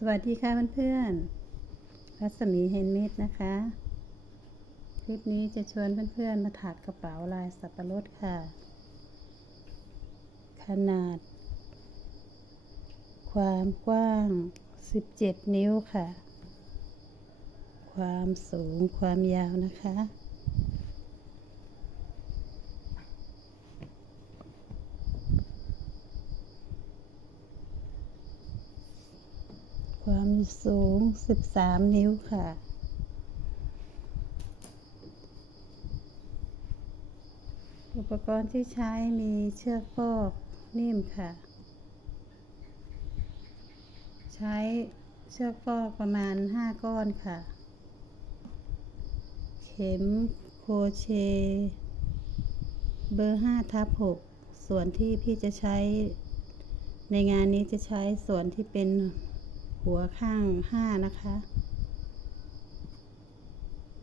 สวัสดีค่ะเพื่อนๆ รัศมีเฮนเมดนะคะ คลิปนี้จะชวนเพื่อนๆ มาถักกระเป๋าลายสับปะรดค่ะ ขนาด ความกว้าง 17 นิ้วค่ะ ความสูงความยาวนะคะ ความสูง 13 นิ้วค่ะ อุปกรณ์ที่ใช้มีเชือกฟอกนิ่มค่ะ ใช้เชือกฟอกประมาณ 5 ก้อนค่ะ เข็มโคเช เบอร์ 5 ทับ 6 ส่วนที่พี่จะใช้ในงานนี้จะใช้ส่วนที่เป็น หัวข้าง5นะคะ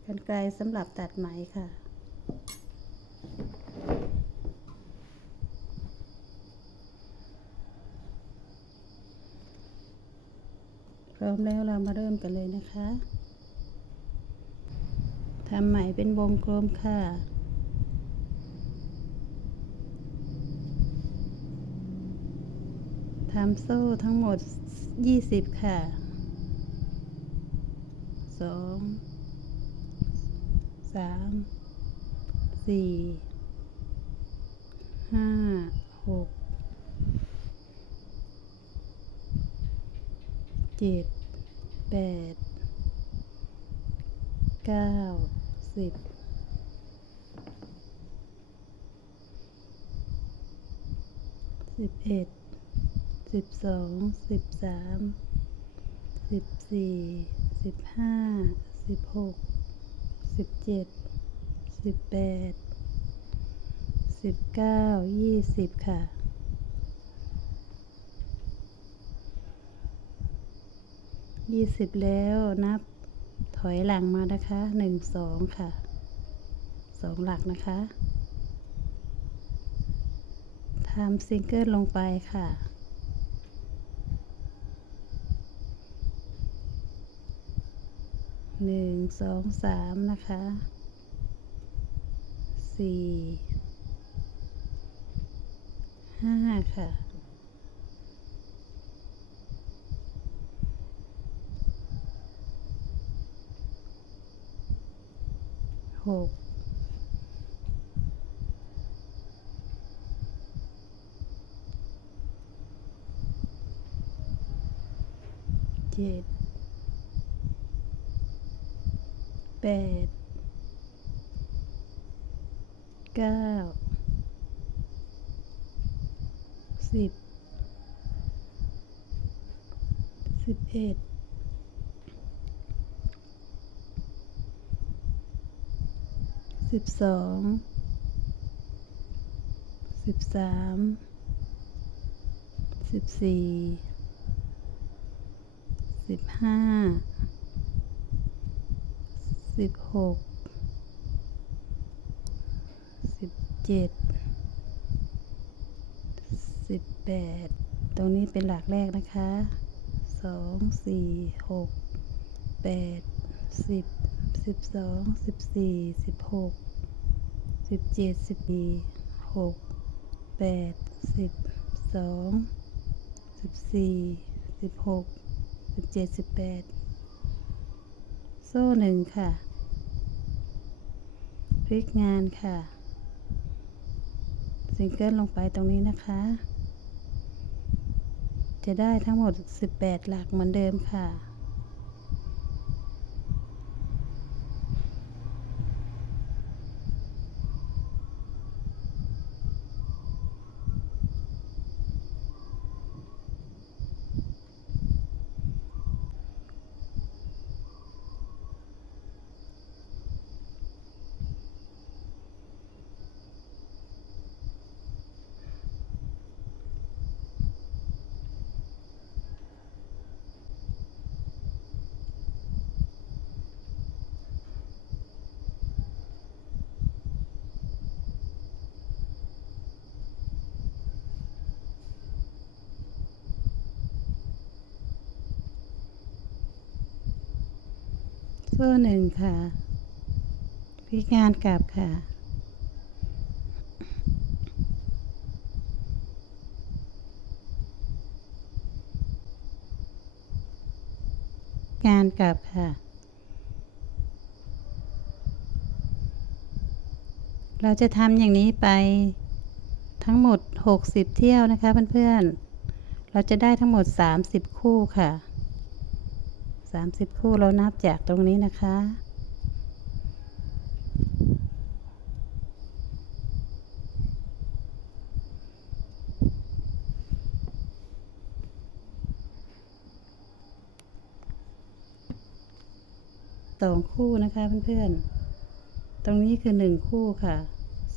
กันไกลสำหรับตัดไหมค่ะ พร้อมแล้วเรามาเริ่มกันเลยนะคะทำไหมเป็นวงกลมค่ะ ทำโซ่ทั้งหมด 20 ค่ะสองสามสี่ห้าหกเจ็ดแปดเก้าสิบสิบเอ็ด สิบสองสิบสามสิบสี่สิบห้าสิบหกสิบเจ็ดสิบแปดสิบเก้ายี่สิบค่ะยี่สิบแล้วนับถอยหลังมานะคะหนึ่งสองค่ะสองหลักนะคะทำซิงเกิลลงไปค่ะ หนึ่งสองสามนะคะสี่ห้าค่ะหกเจ็ด แปดเก้าสิบสิบเอ็ดสิบสองสิบสามสิบสี่สิบห้า สิบหกสิบเจ็ดสิบแปดตรงนี้เป็นหลักแรกนะคะสองสี่หกแปดสิบสิบสองสิบสี่สิบหกสิบเจ็ดสิบสี่หกแปดสิบสองสิบสี่สิบหกสิบเจ็ดสิบแปด โซ่หนึ่งค่ะ พลิกงานค่ะซิงเกิลลงไปตรงนี้นะคะ จะได้ทั้งหมด 18 หลักเหมือนเดิมค่ะ โซ่หนึ่งค่ะพลิกงานกลับค่ะ งานกลับค่ะ เราจะทำอย่างนี้ไปทั้งหมด 60 เที่ยวนะคะเพื่อนๆ เราจะได้ทั้งหมด 30 คู่ค่ะ 30 คู่เรานับจากตรงนี้นะคะ สองคู่นะคะเพื่อนๆ ตรงนี้คือหนึ่งคู่ค่ะ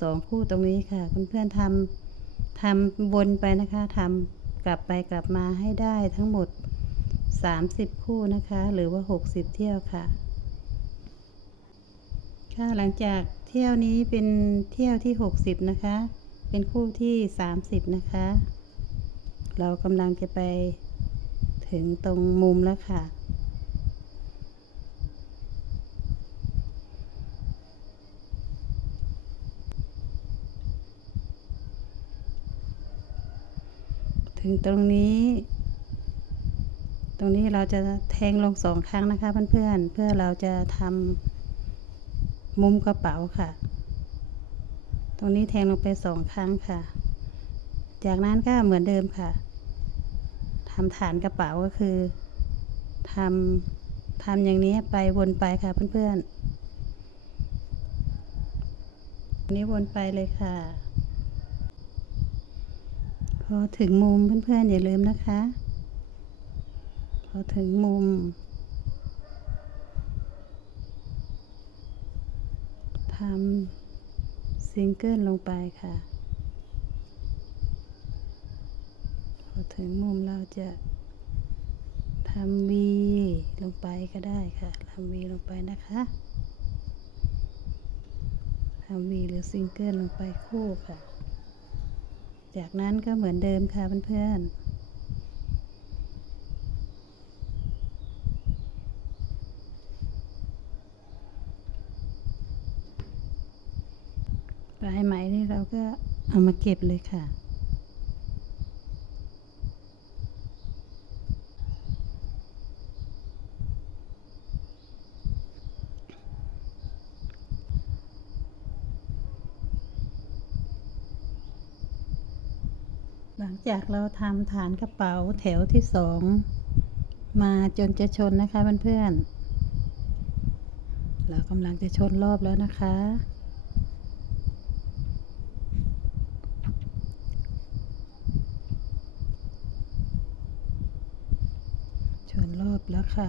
สองคู่ตรงนี้ค่ะ เพื่อนๆทำทำวนไปนะคะทำกลับไปกลับมาให้ได้ทั้งหมด 30 คู่นะคะ หรือว่า 60 เที่ยวค่ะ ค่ะหลังจากเที่ยวนี้เป็นเที่ยวที่ 60 นะคะ เป็นคู่ที่ 30 นะคะ เรากำลังจะไปถึงตรงมุมแล้วค่ะถึงตรงนี้ ตรงนี้เราจะแทงลงสองครั้งนะคะเพื่อนๆเพื่อเราจะทำมุมกระเป๋าค่ะ ตรงนี้แทงลงไปสองครั้งค่ะ จากนั้นก็เหมือนเดิมค่ะทำฐานกระเป๋าก็คือทำทำอย่างนี้ไปวนไปค่ะเพื่อนๆอันนี้วนไปเลยค่ะ พอถึงมุมเพื่อนๆอย่าลืมนะคะ พอถึงมุม ทำซิงเกิลลงไปค่ะ พอถึงมุมเราจะทำวีลงไปก็ได้ค่ะ ทำวีลงไปนะคะ ทำวีหรือซิงเกิลลงไปคู่ค่ะ จากนั้นก็เหมือนเดิมค่ะเพื่อนๆปลายไหมนี่ เราก็เอามาเก็บเลยค่ะ หลังจากเราทำฐานกระเป๋าแถวที่สองมาจนจะชนนะคะเพื่อนๆเรากำลังจะชนรอบแล้วนะคะ ชนรอบแล้ว ค่ะ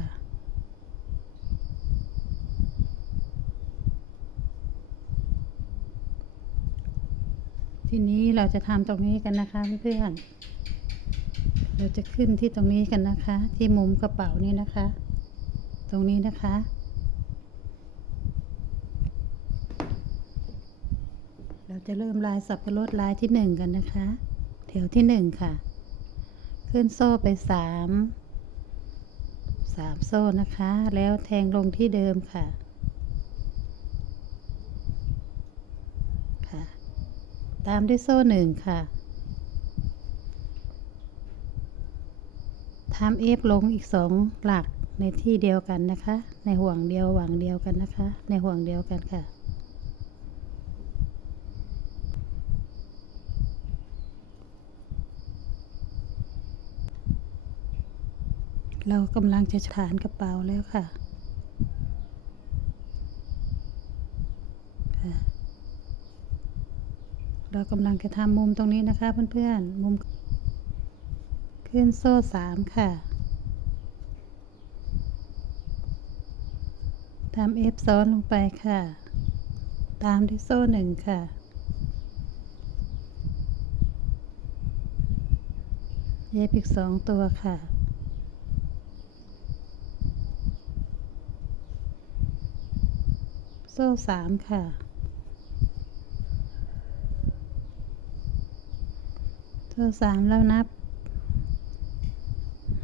ทีนี้เราจะทำตรงนี้กันนะคะเพื่อนๆเราจะขึ้นที่ตรงนี้กันนะคะ ที่มุมกระเป๋านี้นะคะ ตรงนี้นะคะเราจะเริ่มลายสับปะรดลายที่หนึ่งกันนะคะ แถวที่หนึ่งค่ะ ขึ้นโซ่ไปสาม สามโซ่นะคะ แล้วแทงลงที่เดิมค่ะ ค่ะ ตามด้วยโซ่หนึ่งค่ะทำเอฟลงอีกสองหลักในที่เดียวกันนะคะ ในห่วงเดียวหวังเดียวกันนะคะ ในห่วงเดียวกันค่ะ เรากำลังจะฐานกระเป๋าแล้วค่ะ เรากำลังจะทำมุมตรงนี้นะคะเพื่อนๆ มุมขึ้นโซ่สามค่ะทำเอฟซ้อนลงไปค่ะ ตามด้วยโซ่หนึ่งค่ะเย็บอีกสองตัวค่ะ โซ่สามค่ะ โซ่สามแล้วนับ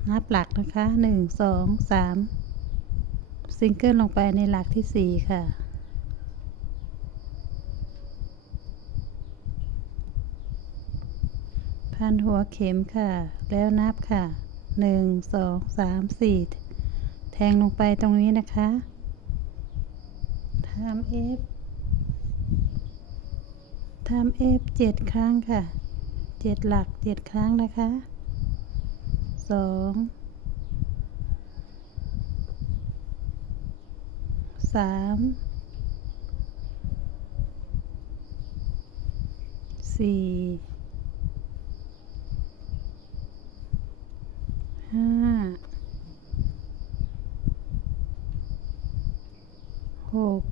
นับหลักนะคะหนึ่งสองสามซิงเกิลลงไปในหลักที่สี่ค่ะ พันหัวเข็มค่ะ แล้วนับค่ะหนึ่งสองสามสี่แทงลงไปตรงนี้นะคะ ทำเอฟทำเอฟเจ็ดครั้งค่ะเจ็ดหลักเจ็ดครั้งนะคะสองสามสี่ ห้า หก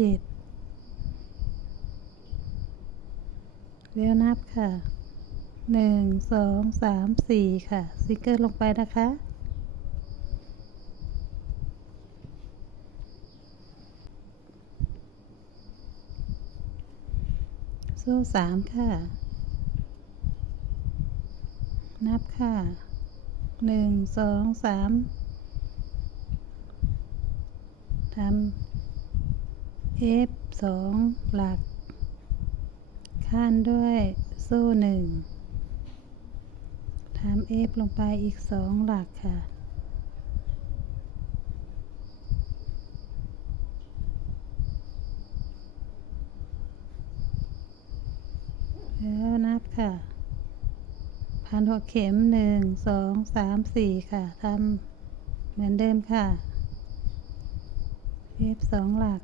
เจ็ดแล้วนับค่ะหนึ่งสองสามสี่ค่ะซิงเกิลลงไปนะคะโซ่สามค่ะ นับค่ะหนึ่งสองสามทำ F สองหลัก ข้านด้วยโซ่หนึ่งทำ F ลงไปอีกสองหลักค่ะ แล้วนับค่ะ พันหัวเข็มหนึ่งสองสามสี่ค่ะทำเหมือนเดิมค่ะเอฟสองหลัก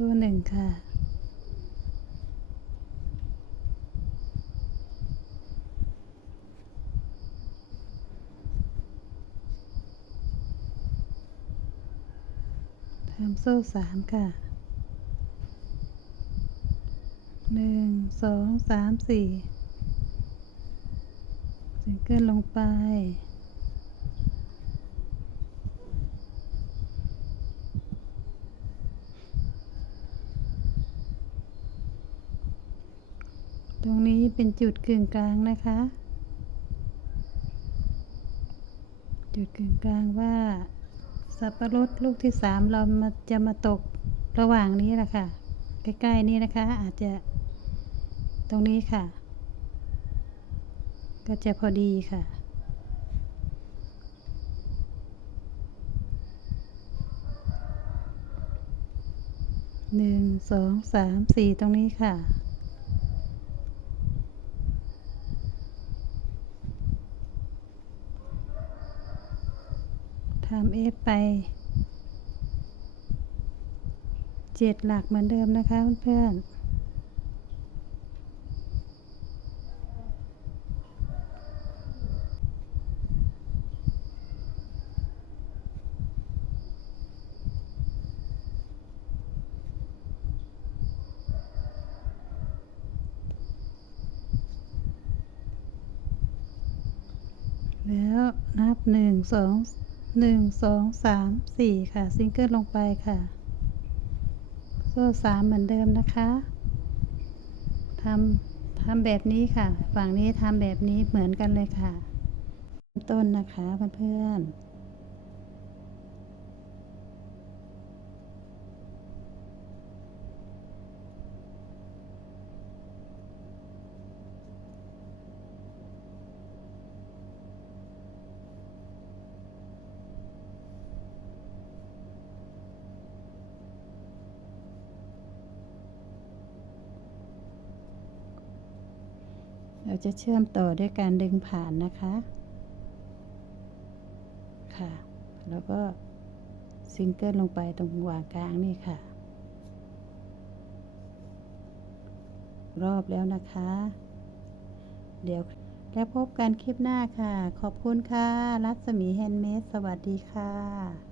ตัวหนึ่งค่ะ ทำโซ่สามค่ะหนึ่งสองสามสี่ซิงเกิลลงไป นี้เป็นจุดกึ่งกลางนะคะ จุดกึ่งกลางว่า สับปะรดลูกที่สามเรามาจะมาตกระหว่างนี้แหละค่ะ ใกล้ๆนี้นะคะ อาจจะตรงนี้ค่ะ ก็จะพอดีค่ะหนึ่งสองสามสี่ตรงนี้ค่ะ ทำเอฟไปเจ็ดหลักเหมือนเดิมนะคะเพื่อนๆแล้วนับหนึ่งสอง หนึ่งสองสามสี่ค่ะ ซิงเกิลลงไปค่ะ โซ่สามเหมือนเดิมนะคะทำทำแบบนี้ค่ะ ฝั่งนี้ทำแบบนี้เหมือนกันเลยค่ะ ต้นนะคะเพื่อนๆ เราจะเชื่อมต่อด้วยการดึงผ่านนะคะ ค่ะ แล้วก็ซิงเกิลลงไปตรงวางกลางนี่ค่ะ รอบแล้วนะคะ เดี๋ยวแล้วพบกันคลิปหน้าค่ะ ขอบคุณค่ะ รัศมีแฮนด์เมดสวัสดีค่ะ